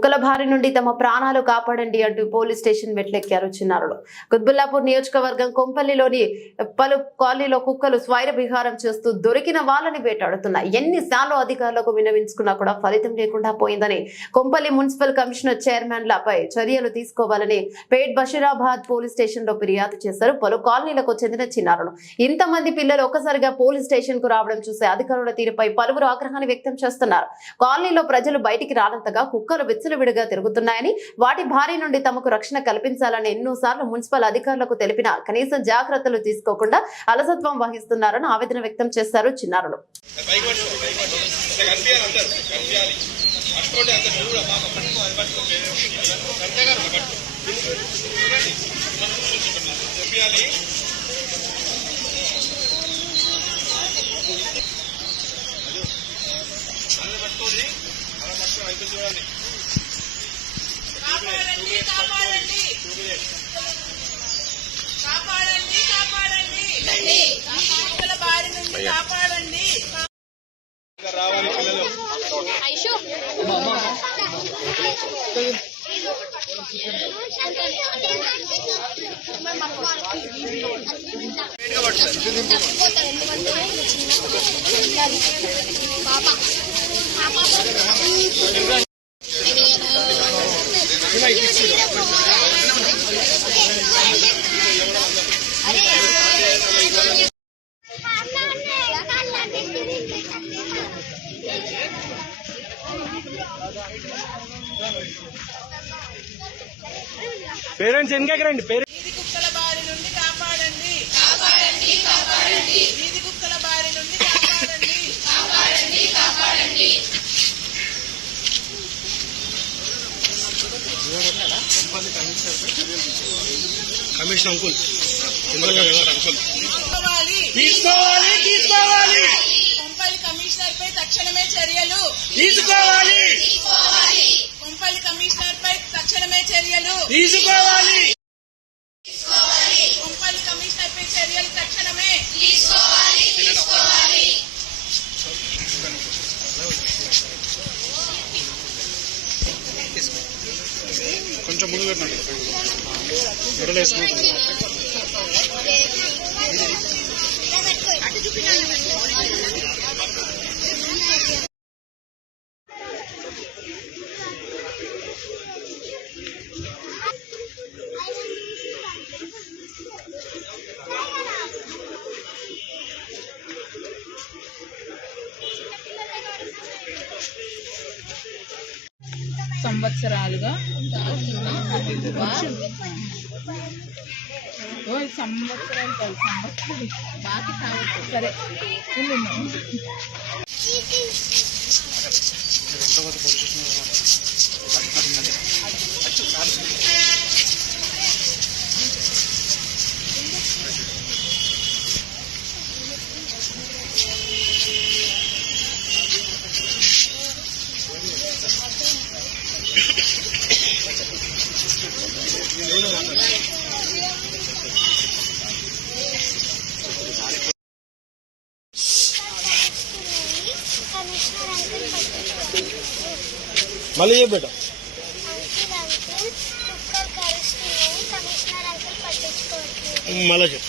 కుక్కల బారి నుండి తమ ప్రాణాలు కాపాడండి అంటూ పోలీస్ స్టేషన్ మెట్లెక్కారు చిన్నారులు. కుత్బుల్లాపూర్ నియోజకవర్గం కొంపల్లిలోని పలు కాలనీలో కుక్కలు స్వైర విహారం చేస్తూ దొరికిన వాళ్ళని వేటాడుతున్నాయి. ఎన్నిసార్లు అధికారులకు విన్నవించుకున్నా కూడా ఫలితం లేకుండా పోయిందని కొంపల్లి మున్సిపల్ కమిషనర్ చైర్మన్లపై చర్యలు తీసుకోవాలని పేట్ బషీరాబాద్ పోలీస్ స్టేషన్ లో ఫిర్యాదు చేశారు. పలు కాలనీలకు చెందిన చిన్నారులు. ఇంతమంది పిల్లలు ఒక్కసారిగా పోలీస్ స్టేషన్ కు రావడం చూసే అధికారుల తీరుపై పలువురు ఆగ్రహాన్ని వ్యక్తం చేస్తున్నారు. కాలనీలో ప్రజలు బయటికి రానంతగా కుక్కలు విచ్చలవిడిగా తిరుగుతున్నాయని, వాటి బారి నుండి తమకు రక్షణ కల్పించాలని ఎన్నోసార్లు మున్సిపల్ అధికారులకు తెలిపినా కనీసం జాగ్రత్తలు తీసుకోకుండా అలసత్వం వహిస్తున్నారని ఆవేదన వ్యక్తం చేశారు చిన్నారులు. పేరెంట్స్ వెనకకి రండి. వీధి కుక్కల బారి నుండి కాపాడండి, కాపాడండి, కాపాడండి. వీధి కుక్కల బారి నుండి కాపాడండి, కాపాడండి, కాపాడండి. కమిషనర్ అంకుల్ తీసుకోవాలి, తీసుకోవాలి. కొంపల్లి కమిషనర్ పై తక్షణమే చర్యలు తీసుకోవాలి, కొంపల్లి కమిషనర్ పై తక్షణమే చర్యలు తీసుకోవాలి, కొంపల్లి కమిషనర్ పై చర్యలు తక్షణమే తీసుకోవాలి. కొంచెం ముందు పెట్టండి. మెడలేసుకుంటాం. సంవత్సరాలుగా సంవత్సరాలు బాకి కావచ్చు. సరే మళ్ళీ చెప్పేట మళ్ళీ చెప్పు.